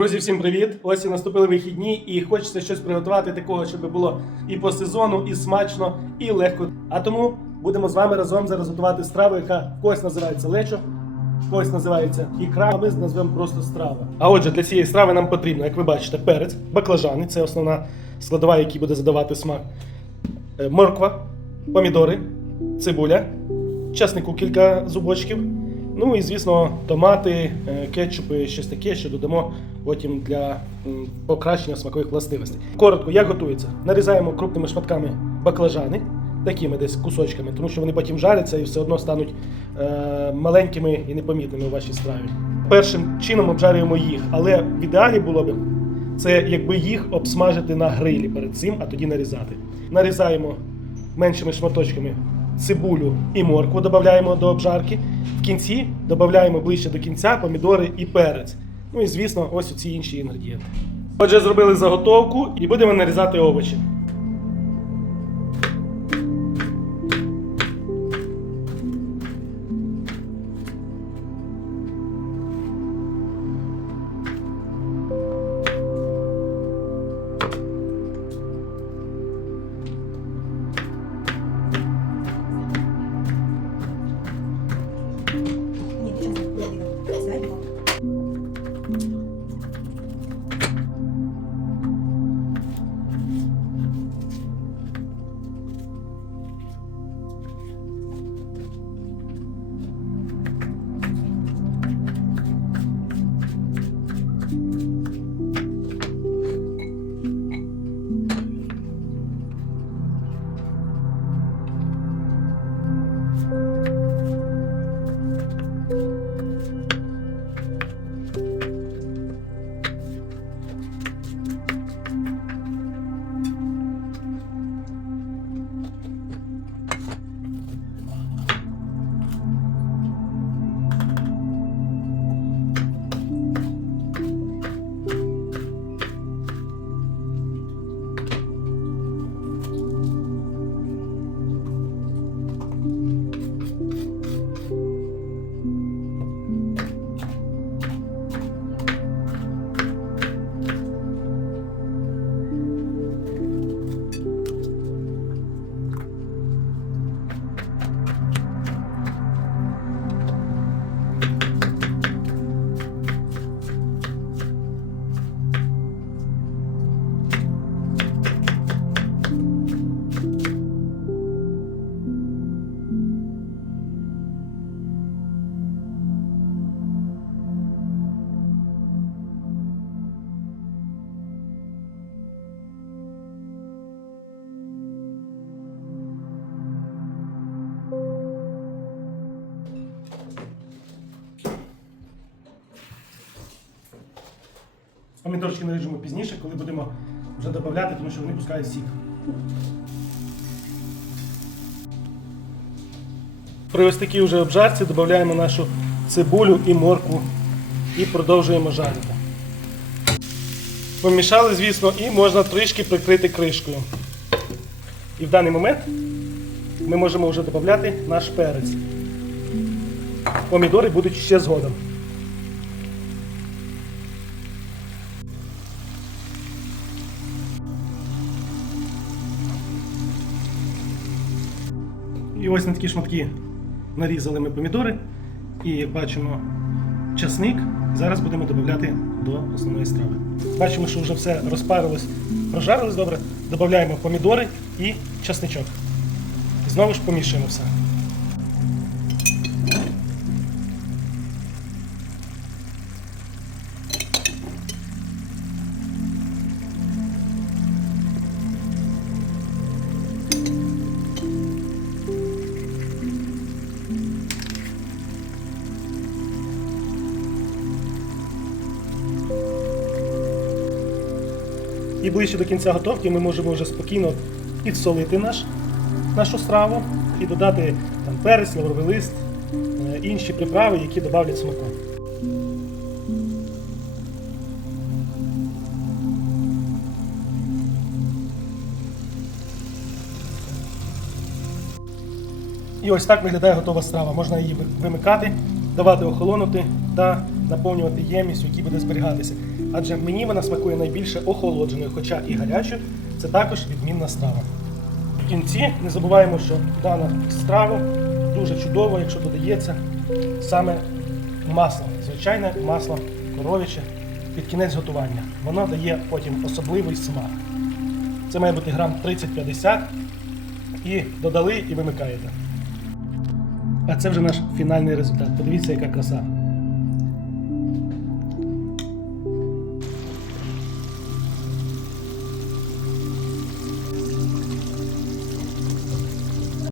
Друзі, всім привіт! Ось і наступили вихідні, і хочеться щось приготувати такого, щоб було і по сезону, і смачно, і легко. А тому будемо з вами разом зараз готувати страву, яка когось називається лечо, когось називається ікра, а ми назвемо просто страва. А отже, для цієї страви нам потрібно, як ви бачите, перець, баклажани це основна складова, який буде задавати смак. е, Морква, помідори, цибуля, часнику кілька зубочків. Ну і звісно, томати, е, кетчупи, щось таке, що додамо потім для покращення смакових властивостей. Коротко, як готується? Нарізаємо крупними шматками баклажани, такими десь кусочками, тому що вони потім жаряться і все одно стануть е, маленькими і непомітними у вашій страві. Першим чином обжарюємо їх, але в ідеалі було б це якби їх обсмажити на грилі перед цим, а тоді нарізати. Нарізаємо меншими шматочками цибулю і моркву додаємо до обжарки. В кінці додаємо ближче до кінця помідори і перець. Ну і звісно, ось ці інші інгредієнти. Отже, зробили заготовку і будемо нарізати овочі. Помідорчики наріжемо пізніше, коли будемо вже додати, тому що вони пускають сік. При ось такій вже обжарці додаємо нашу цибулю і моркву і продовжуємо жарити. Помішали, звісно, і можна трішки прикрити кришкою. І в даний момент ми можемо вже додати наш перець. Помідори будуть ще згодом. І ось на такі шматки нарізали ми помідори. І як бачимо, часник. Зараз будемо додати до основної страви. Бачимо, що вже все розпарилось, прожарилось добре. Додаємо помідори і часничок. Знову ж помішуємо все. І ближче до кінця готовки ми можемо вже спокійно підсолити наш, нашу страву і додати там, перець, лавровий лист, е, інші приправи, які додавлять смаку. І ось так виглядає готова страва. Можна її вимикати, давати охолонути та наповнювати ємність, в якій буде зберігатися. адже мені вона смакує найбільше охолодженою, хоча і гарячою це також відмінна страва. В кінці не забуваємо, що дана страва дуже чудово, якщо додається саме масло, звичайне масло коров'яче під кінець готування. Воно дає потім особливий смак. Це має бути грам 30-50 і додали і вимикаєте. А це вже наш фінальний результат. Подивіться, яка краса.